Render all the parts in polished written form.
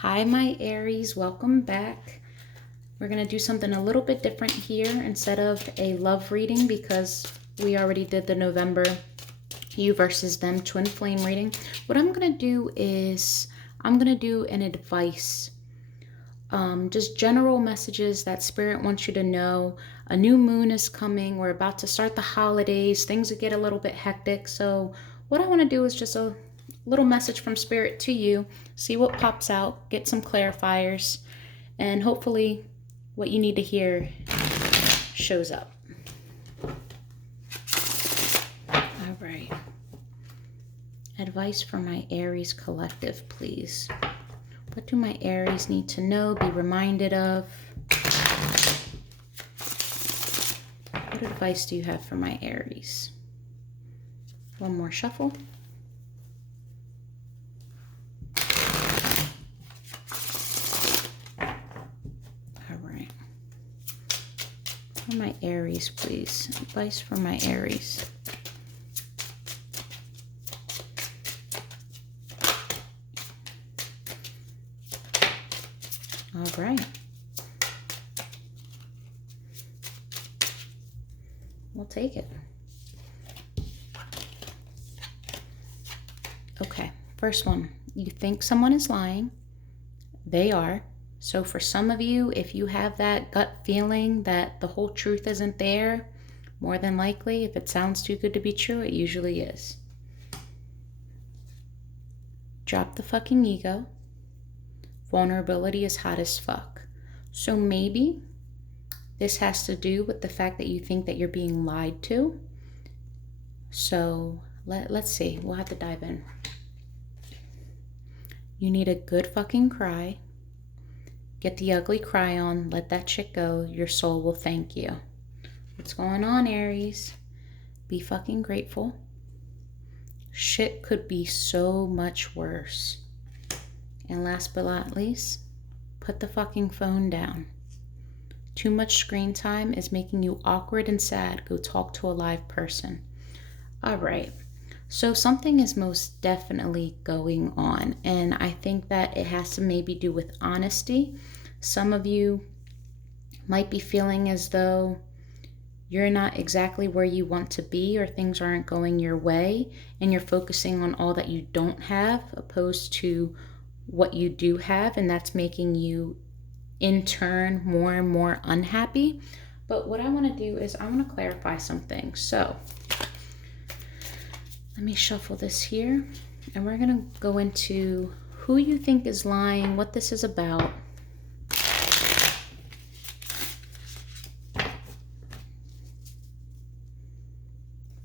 Hi, my Aries, welcome back. We're going to do something a little bit different here instead of a love reading because we already did the November you versus them twin flame reading. What I'm going to do is I'm going to do an advice, just general messages that Spirit wants you to know. A new moon is coming. We're about to start the holidays. Things will get a little bit hectic. So what I want to do is just a little message from Spirit to you, see what pops out, get some clarifiers, and hopefully what you need to hear shows up. All right. Advice for my Aries collective, please. What do my Aries need to know, be reminded of? What advice do you have for my Aries? One more shuffle. For my Aries, please. Advice for my Aries. All right. We'll take it. Okay, first one. You think someone is lying. They are. So for some of you, if you have that gut feeling that the whole truth isn't there, more than likely, if it sounds too good to be true, it usually is. Drop the fucking ego. Vulnerability is hot as fuck. So maybe this has to do with the fact that you think that you're being lied to. So let's see. We'll have to dive in. You need a good fucking cry. Get the ugly cry on. Let that shit go. Your soul will thank you. What's going on, Aries? Be fucking grateful. Shit could be so much worse. And last but not least, put the fucking phone down. Too much screen time is making you awkward and sad. Go talk to a live person. All right. So something is most definitely going on, and I think that it has to maybe do with honesty. Some of you might be feeling as though you're not exactly where you want to be, or things aren't going your way, and you're focusing on all that you don't have opposed to what you do have, and that's making you in turn more and more unhappy. But what I want to do is I want to clarify some things. So let me shuffle this here, and we're going to go into who you think is lying, what this is about.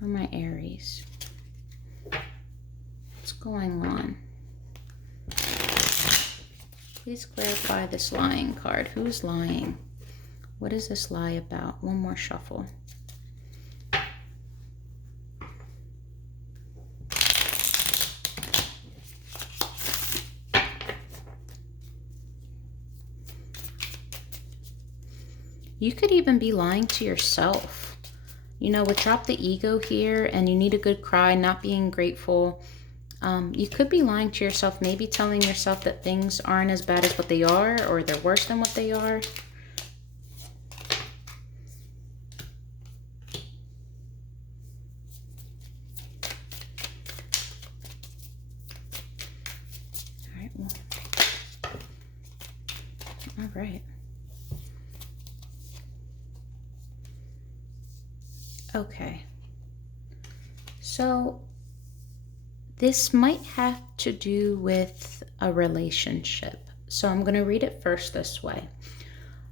For my Aries, what's going on? Please clarify this lying card. Who's lying? What is this lie about? One more shuffle. You could even be lying to yourself. You know, with drop the ego here and you need a good cry, not being grateful. You could be lying to yourself, maybe telling yourself that things aren't as bad as what they are, or they're worse than what they are. All right. Okay. So this might have to do with a relationship. So I'm going to read it first this way.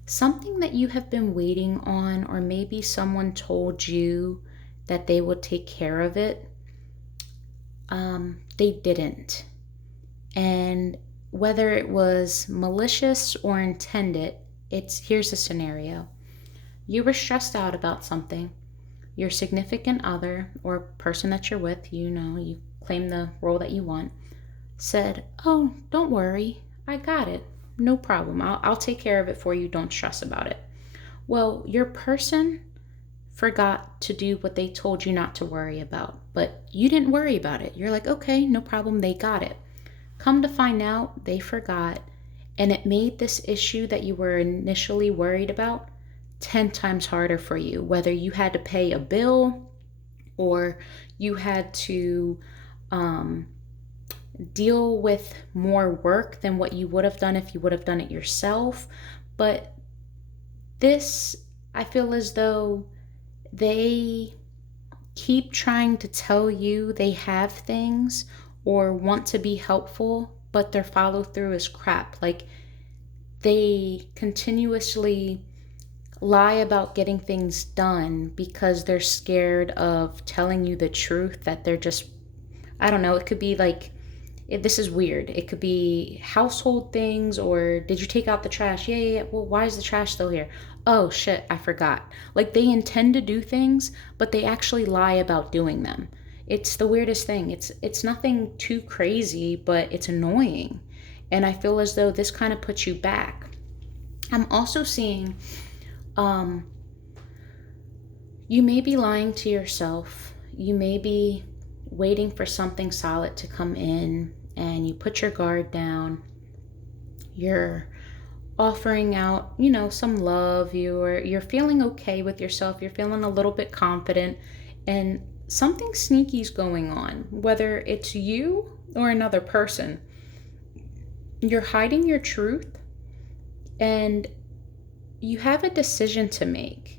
Something that you have been waiting on, or maybe someone told you that they would take care of it. They didn't. And whether it was malicious or intended, here's the scenario. You were stressed out about something. Your significant other or person that you're with, you claim the role that you want, said, "Oh, don't worry, I got it. No problem. I'll take care of it for you. Don't stress about it." Well, your person forgot to do what they told you not to worry about, but you didn't worry about it. You're like, okay, no problem, they got it. Come to find out, they forgot, And it made this issue that you were initially worried about 10 times harder for you, whether you had to pay a bill or you had to deal with more work than what you would have done if you would have done it yourself. But this, I feel as though they keep trying to tell you they have things or want to be helpful, but their follow through is crap. Like, they continuously lie about getting things done because they're scared of telling you the truth, that they're just, I don't know, it could be like, this is weird. It could be household things, or did you take out the trash? Yeah. Well, why is the trash still here? Oh shit, I forgot. Like, they intend to do things, but they actually lie about doing them. It's the weirdest thing. It's nothing too crazy, but it's annoying. And I feel as though this kind of puts you back. I'm also seeing you may be lying to yourself. You may be waiting for something solid to come in, and you put your guard down. You're offering out, some love. You're feeling okay with yourself. You're feeling a little bit confident, and something sneaky's going on, whether it's you or another person. You're hiding your truth, and you have a decision to make.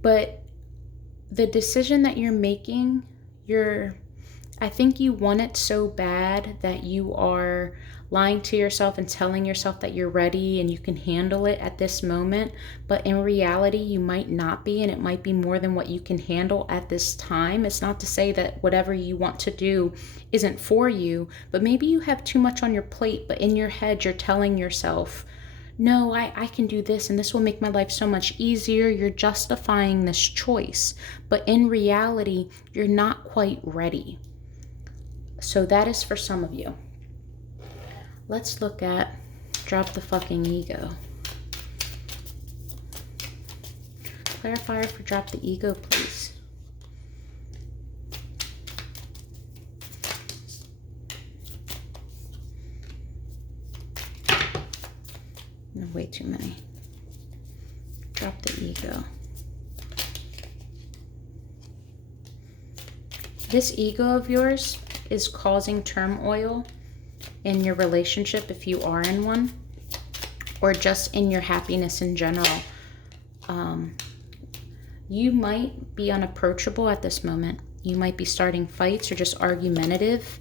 But the decision that you're making, I think you want it so bad that you are lying to yourself and telling yourself that you're ready and you can handle it at this moment. But in reality, you might not be, and it might be more than what you can handle at this time. It's not to say that whatever you want to do isn't for you, but maybe you have too much on your plate, but in your head, you're telling yourself, no, I can do this, and this will make my life so much easier. You're justifying this choice, but in reality, you're not quite ready. So that is for some of you. Let's look at drop the fucking ego. Clarifier for drop the ego, please. No, way too many. Drop the ego. This ego of yours is causing turmoil in your relationship, if you are in one, or just in your happiness in general. You might be unapproachable at this moment. You might be starting fights or just argumentative.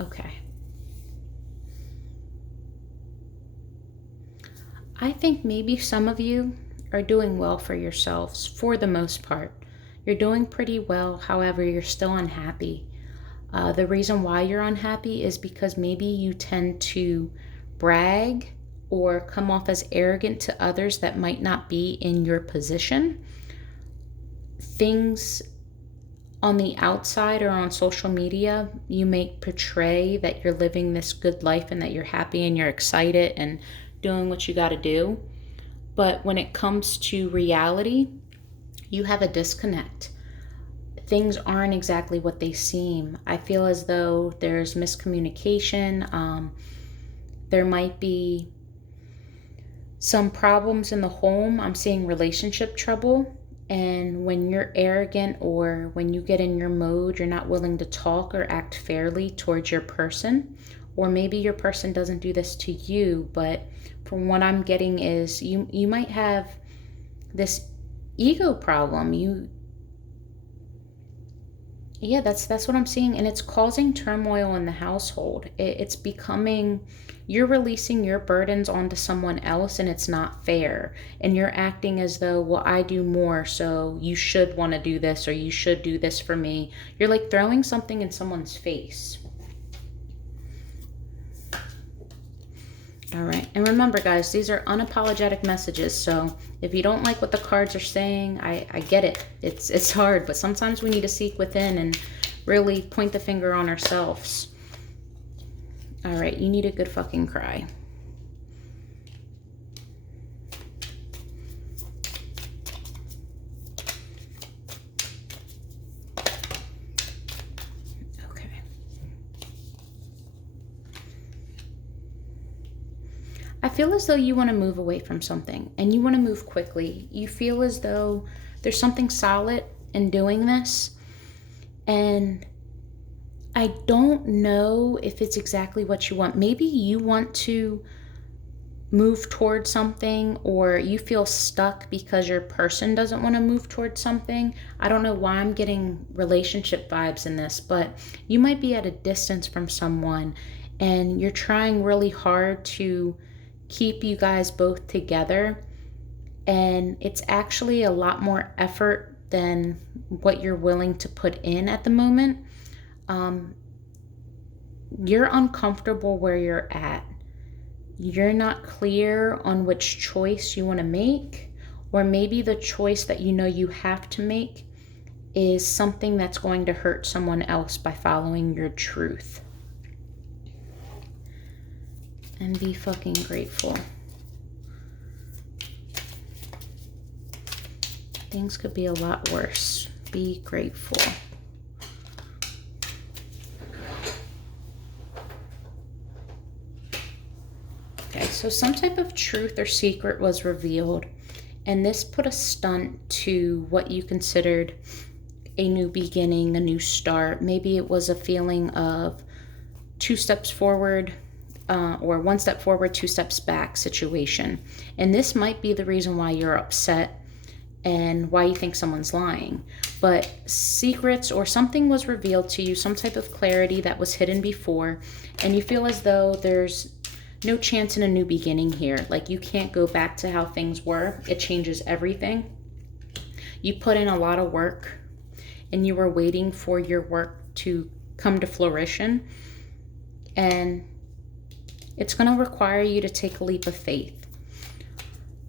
Okay. I think maybe some of you are doing well for yourselves for the most part. You're doing pretty well, however, you're still unhappy. The reason why you're unhappy is because maybe you tend to brag or come off as arrogant to others that might not be in your position. Things on the outside or on social media, you may portray that you're living this good life and that you're happy and you're excited and doing what you got to do. But when it comes to reality, you have a disconnect. Things aren't exactly what they seem. I feel as though there's miscommunication. There might be some problems in the home. I'm seeing relationship trouble. And when you're arrogant or when you get in your mode, you're not willing to talk or act fairly towards your person. Or maybe your person doesn't do this to you, but from what I'm getting is you might have this ego problem. That's what I'm seeing, and it's causing turmoil in the household. It's becoming, you're releasing your burdens onto someone else, and it's not fair. And you're acting as though, well, I do more, so you should want to do this, or you should do this for me. You're like throwing something in someone's face. All right, and remember, guys, these are unapologetic messages, so if you don't like what the cards are saying, I get it. It's hard, but sometimes we need to seek within and really point the finger on ourselves. All right, you need a good fucking cry. I feel as though you want to move away from something and you want to move quickly. You feel as though there's something solid in doing this. And I don't know if it's exactly what you want. Maybe you want to move towards something, or you feel stuck because your person doesn't want to move towards something. I don't know why I'm getting relationship vibes in this, but you might be at a distance from someone and you're trying really hard to keep you guys both together, and it's actually a lot more effort than what you're willing to put in at the moment. You're uncomfortable where you're at. You're not clear on which choice you want to make, or maybe the choice that you know you have to make is something that's going to hurt someone else by following your truth. And be fucking grateful. Things could be a lot worse. Be grateful. Okay, so some type of truth or secret was revealed, and this put a stunt to what you considered a new beginning, a new start. Maybe it was a feeling of 2 steps forward, or 1 step forward, 2 steps back situation. And this might be the reason why you're upset and why you think someone's lying. But secrets or something was revealed to you, some type of clarity that was hidden before, and you feel as though there's no chance in a new beginning here. Like you can't go back to how things were. It changes everything. You put in a lot of work and you were waiting for your work to come to fruition, and it's going to require you to take a leap of faith.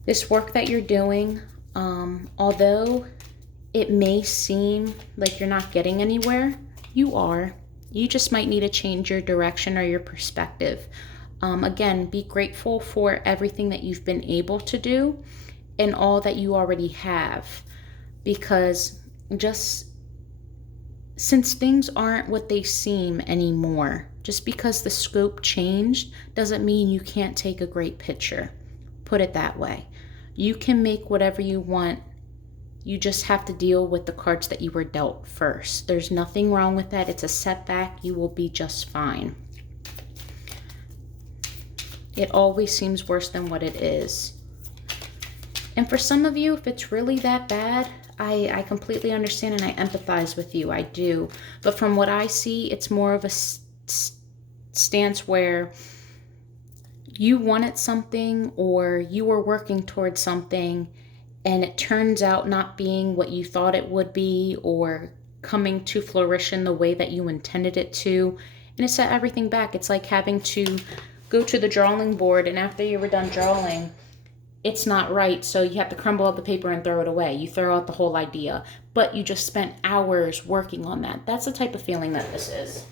This work that you're doing, although it may seem like you're not getting anywhere, you are. You just might need to change your direction or your perspective. Again, be grateful for everything that you've been able to do and all that you already have, because just since things aren't what they seem anymore, just because the scope changed doesn't mean you can't take a great picture. Put it that way. You can make whatever you want. You just have to deal with the cards that you were dealt first. There's nothing wrong with that. It's a setback. You will be just fine. It always seems worse than what it is. And for some of you, if it's really that bad, I completely understand and I empathize with you. I do. But from what I see, it's more of a stance where you wanted something or you were working towards something and it turns out not being what you thought it would be or coming to fruition the way that you intended it to. And it set everything back. It's like having to go to the drawing board, and after you were done drawing, it's not right, so you have to crumble up the paper and throw it away. You throw out the whole idea, but you just spent hours working on that. That's the type of feeling that this is.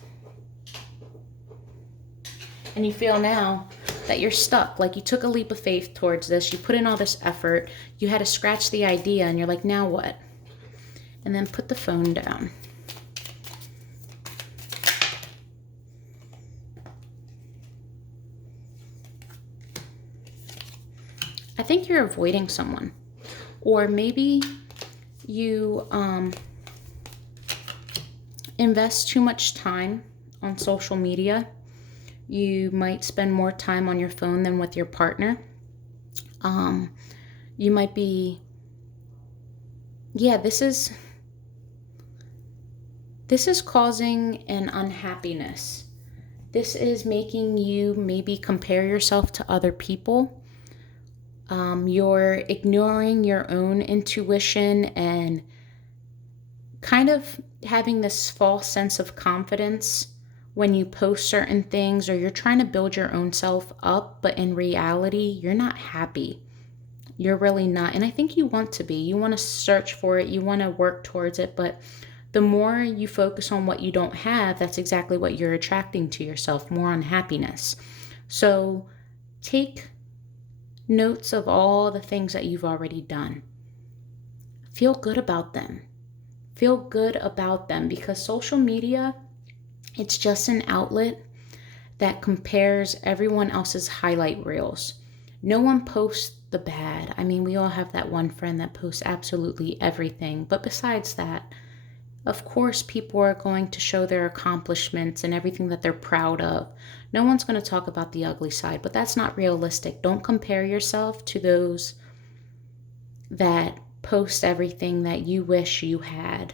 And you feel now that you're stuck, like you took a leap of faith towards this, you put in all this effort, you had to scratch the idea, and you're like, now what? And then put the phone down. I think you're avoiding someone, or maybe you invest too much time on social media. You might spend more time on your phone than with your partner. You might be, this is causing an unhappiness. This is making you maybe compare yourself to other people. You're ignoring your own intuition and kind of having this false sense of confidence when you post certain things, or you're trying to build your own self up, but in reality, you're not happy. You're really not. And I think you want to be. You want to search for it. You want to work towards it. But the more you focus on what you don't have, that's exactly what you're attracting to yourself, more unhappiness. So take notes of all the things that you've already done. Feel good about them. Feel good about them, because social media, it's just an outlet that compares everyone else's highlight reels. No one posts the bad. I mean, we all have that one friend that posts absolutely everything. But besides that, of course, people are going to show their accomplishments and everything that they're proud of. No one's going to talk about the ugly side, but that's not realistic. Don't compare yourself to those that post everything that you wish you had.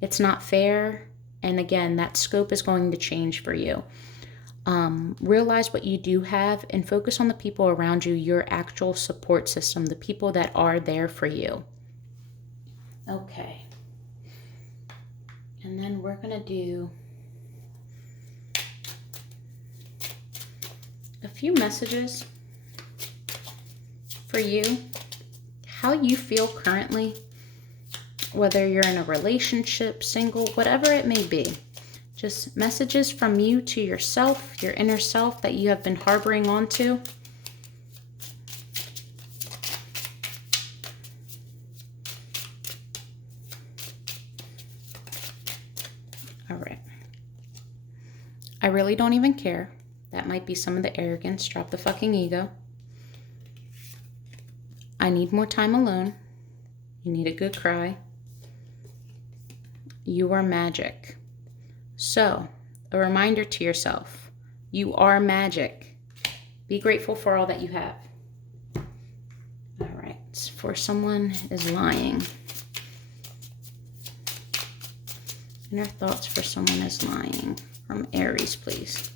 It's not fair. And again, that scope is going to change for you. Realize what you do have and focus on the people around you, your actual support system, the people that are there for you. Okay. And then we're going to do a few messages for you, how you feel currently, whether you're in a relationship, single, whatever it may be. Just messages from you to yourself, your inner self that you have been harboring onto. All right. I really don't even care. That might be some of the arrogance. Drop the fucking ego. I need more time alone. You need a good cry. You are magic. So, a reminder to yourself, you are magic. Be grateful for all that you have. All right, for someone is lying. Inner thoughts for someone is lying. From Aries, please.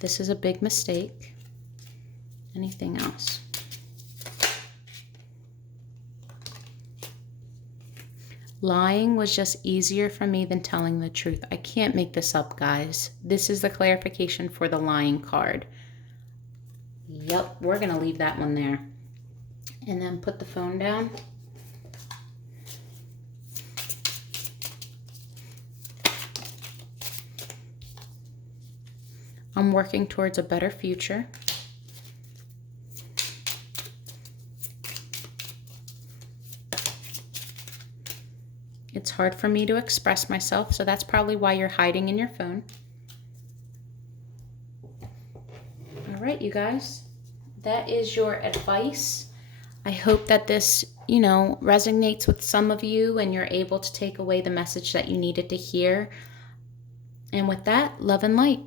This is a big mistake. Anything else? Lying was just easier for me than telling the truth. I can't make this up, guys. This is the clarification for the lying card. Yep, we're going to leave that one there. And then put the phone down. I'm working towards a better future. It's hard for me to express myself, so that's probably why you're hiding in your phone. All right, you guys, that is your advice. I hope that this, resonates with some of you and you're able to take away the message that you needed to hear. And with that, love and light.